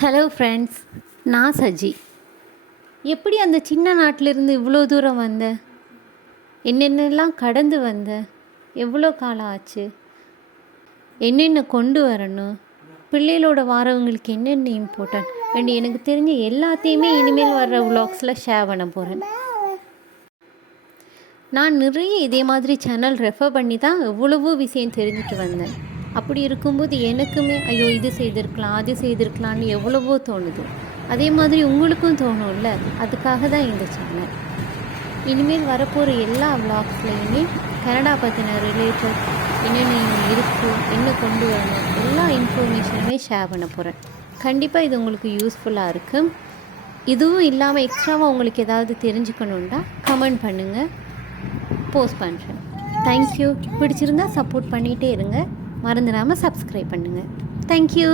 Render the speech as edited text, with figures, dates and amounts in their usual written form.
Hello friends, நான் சஜி. எப்படி அந்த சின்ன நாட்டிலிருந்து இவ்வளோ தூரம் வந்த? என்னென்னலாம் கடந்து வந்த? எவ்வளோ காலம் ஆச்சு? என்னென்ன கொண்டு வரணும்? பிள்ளைகளோட வாரவங்களுக்கு என்னென்ன இம்பார்ட்டன்ட் வேண்டி எனக்கு தெரிஞ்ச எல்லாத்தையுமே இனிமேல் வர்ற விலாக்ஸில் ஷேர் பண்ண போகிறேன். நான் நிறைய இதே மாதிரி சேனல் ரெஃபர் பண்ணி தான் எவ்வளவோ விஷயம் தெரிஞ்சுட்டு வந்தேன். அப்படி இருக்கும்போது எனக்குமே ஐயோ இது செய்திருக்கலாம் அது செய்திருக்கலான்னு எவ்வளவோ தோணுது. அதே மாதிரி உங்களுக்கும் தோணும்ல, அதுக்காக தான் இந்த சேனல். இனிமேல் வரப்போகிற எல்லா விளாக்ஸ்லையுமே கனடா பற்றின ரிலேட்டட் என்னென்ன இருக்குது, என்ன கொண்டு வரணும், எல்லா இன்ஃபர்மேஷனுமே ஷேர் பண்ண போகிறேன். கண்டிப்பாக இது உங்களுக்கு யூஸ்ஃபுல்லாக இருக்கும். இதுவும் இல்லாமல் எக்ஸ்ட்ராவாக உங்களுக்கு ஏதாவது தெரிஞ்சுக்கணுன்னா கமெண்ட் பண்ணுங்கள், போஸ்ட் பண்ணுறேன். தேங்க்யூ. பிடிச்சிருந்தால் சப்போர்ட் பண்ணிகிட்டே இருங்க. மறந்துடாமல் சப்ஸ்கிரைப் பண்ணுங்கள். தேங்க்யூ.